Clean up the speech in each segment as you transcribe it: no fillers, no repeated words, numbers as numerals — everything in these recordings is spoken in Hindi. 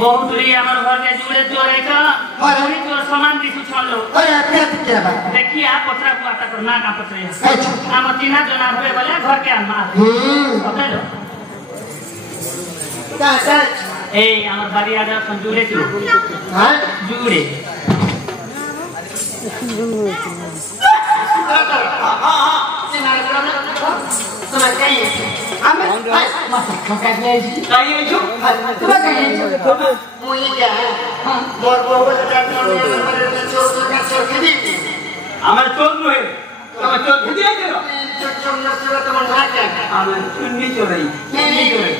बहुत री हमर घर के जुड़े जोरे का वही तो सामान दिसु छलो अरे क्या क्या बा देखिए आप पत्रा को आता करना का पत्रे हम तीना जना हुए बोले घर के अनमार ओके लो का ए हमर बाड़ी आजा संजुड़े छु हां जुड़े हां तीना समझ गई हमें मत खका दे कहीं छु तू कहीं छु मुई क्या हां मोर बोल का मेरे चोर का चोर खदी हमर चोर नो है तम चोर खदी है नो चोर न चोर तम ना क्या हमर चुन्नी चोरई चुन्नी चोरई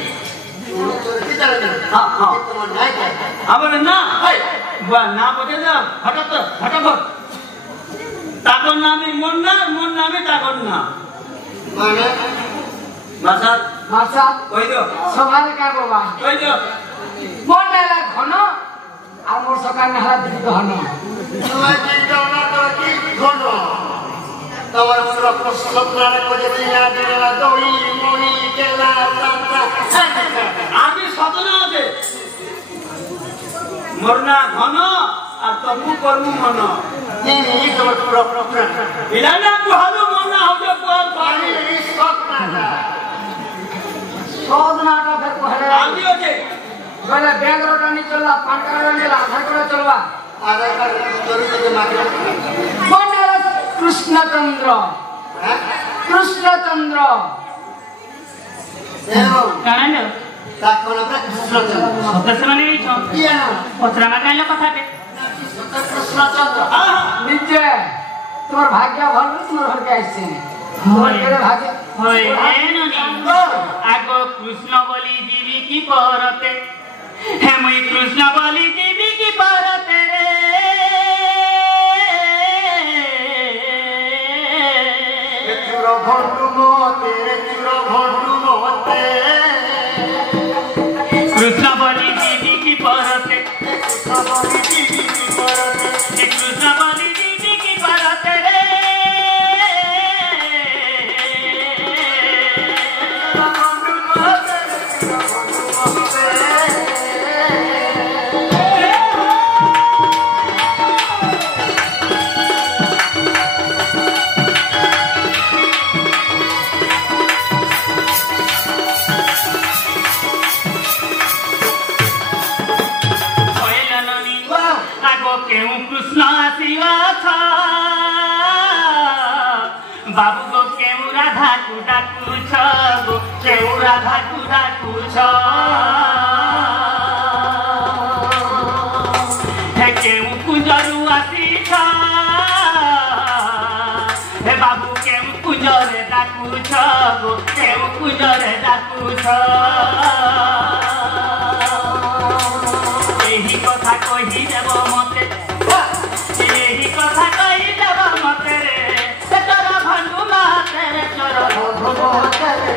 चोर की तरह हां हां तम ना क्या हमर ना है बा ना बोले जा हटत हटत ताकोर नामे मोन नामे ताकोर ना माने मासा কই দিও সবার কা বাবা কই দিও কোন ডালা ঘন আর মোর সকাল না হাত দিতে ঘন তোমার চিন্তা না তো কি ঘন তোমার পুরো প্রশ্নপ্রাণ করে দিনা দিনা দই মনি কেলা সান্তা আমি সতনা আছে মরনা ঘন আর তমু কর্মু মন এই তোমার পুরো প্রশ্ন ইলানা কুহালো মন হবে কোন পানি সব না सोदनाटा फिर पहले आदि होते पहले बैंक रोटा नहीं चलवा पान कार्ड नहीं आधार कार्ड चलवा आधार कार्ड चोरी से मांगे कौन है कृष्णचंद्र कृष्णचंद्र देखो कान ताकन अपना कृष्णचंद्र सतस माने नहीं छो किया पत्रा में काइलो कथा दे कृष्णचंद्र निजे तोर भाग्य भल तोर घर के आइसे होय भाग्य होय ननी आगो कृष्ण बोली जीवी की परते हे मई कृष्ण बोली जीवी की परते रे चुरो भंडु मोते कृष्ण बोली जीवी की परते कृष्ण बोली जीवी की परते रे कृष्ण आशीवा था बाबू गो केउ राधा को डाकू छ गो केउ राधा को डाकू छ हे केउ कुंजरु आसी छ हे बाबू केउ कुंजरे डाकू छ गो केउ कुंजरे डाकू छ एही कथा कहि देब मते एही कथा कहि देब मते रे तोरा भंडु माते रे तोरा भंडु माते रे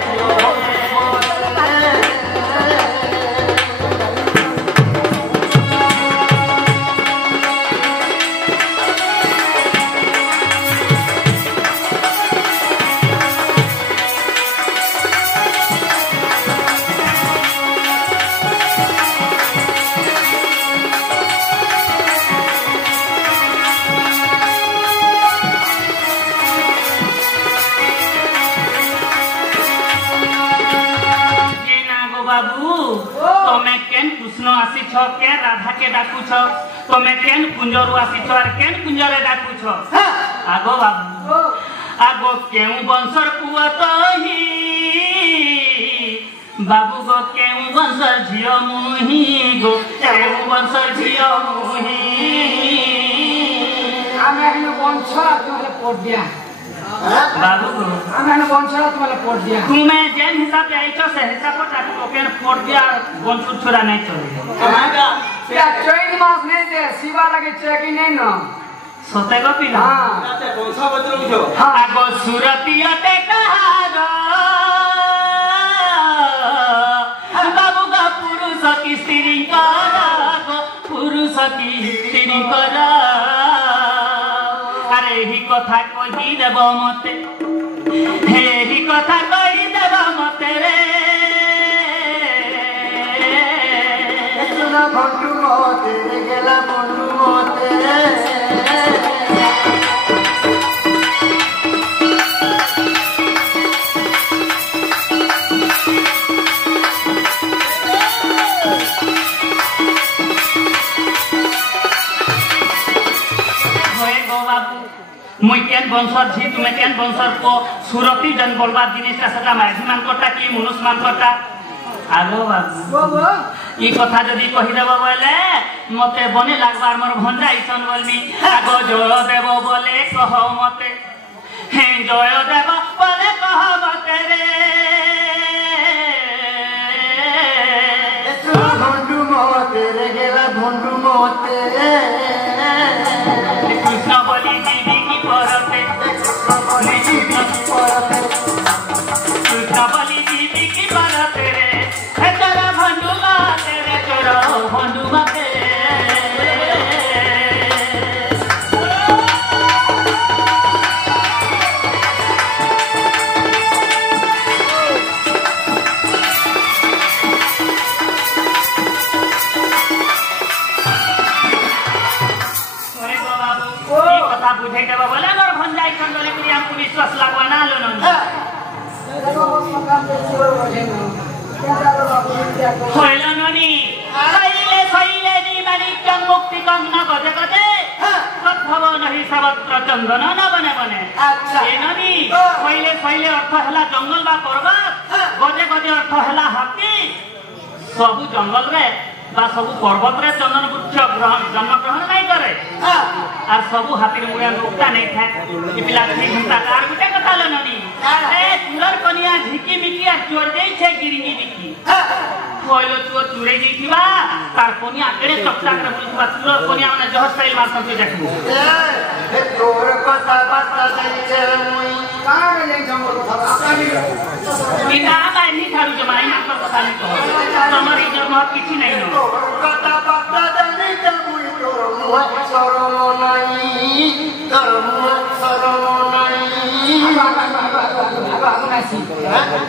तमे केन कृष्ण आसी छ के राधा के डाकू छ तमे केन कुंजरु आसी छ और केन कुंजरे डाकू छ आगो बाबू आगो केउ बंसर पुआ तही बाबू गो केउ बंसर झियो मुही गो केउ बंसर झियो मुही आमे हन बंसर तोले पोट दिया बाबू गो आमे हन बंसर तोले पोट दिया तुम्हें जेन हिसाब पे आइछो से हिसाब पर डाकू केन पोट दिया बंसर छोरा नहीं चले हमारा या चैन मास नहीं दे शिवा लगे चेकी नहीं न सते गो पिला हां राते बंसा बजरो बुझो आगो सुरतिया ते कहारो बाबू का पुरुष की स्त्री करा गो पुरुष की स्त्री करा अरे ही कथा कहि देब मते हे ही कथा कहि देब मते रे कृष्ण भंडू मोते गेला बंडू मोते मुई केन बंशर झी तुमे केन बंशर को सुरती जन बोलबा जिनिसटा सेटा माइझी मान कोटा की मनुष्य मान कोटा आगो बाबू ई कथा जदी कहि देबो बोले मते बने लागबार मोर भंडा इसन बोलमी आगो जय देव बोले कह मते हे जय देव बोले कह मते रे भंडू मोते रे गेला भंडू मोते कृष्ण बोली दीदी की परते कृष्ण बोली दीदी की परते रे हे तोरा भंडुमा तेरे तोरा भंडुमा बुझे के बोले मोर भंजाई खंडले करी हमको विश्वास लागवा ना लो न होइलो ननी सैले नी मानिक मुक्ति कम न गजे गजे सत्भव नहीं सर्वत्र चंदन न बने बने अच्छा ए ननी सैले अर्थ हला जंगल बा पर्वत गजे गजे अर्थ हला हाथी सबु जंगल रे बा सबु पर्वत रे चंदन वृक्ष जन्म ग्रहण नहीं करे আর সবু হাতির মুড়া নোকটা নেই থাকে এই পিলা ঠিক ঘন্টা আর গুটে কথা লননি এ চুরর কনিয়া ঝিকি মিকি আর চোর দেইছে গিরিঙ্গি বিকি কইলো চোর চুরে গইছিবা তার কনিয়া কেড়ে চকটা করে বলিবা চুরর কনিয়া মানে জহর স্টাইল মারছ তুই দেখবো এ তোর কথা বার্তা দেইছে মুই কার নেই জঙ্গল কথা আকানি বিনা বাইনি ছাড়ু যে মাই মারছ কথা নি তো তোমার এই জন্ম কিছু নাই ন তোর কথা বার্তা দেইছে মুই তোর মুখ শরম নাই তোর মুখ শরম নাই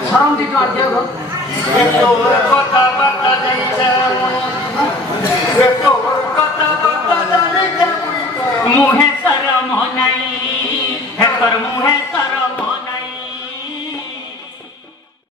শরম দিতে আর দেও তোর কথা বার্তা দেইছে মুই তোর কথা বার্তা দেইছে মুই মুহে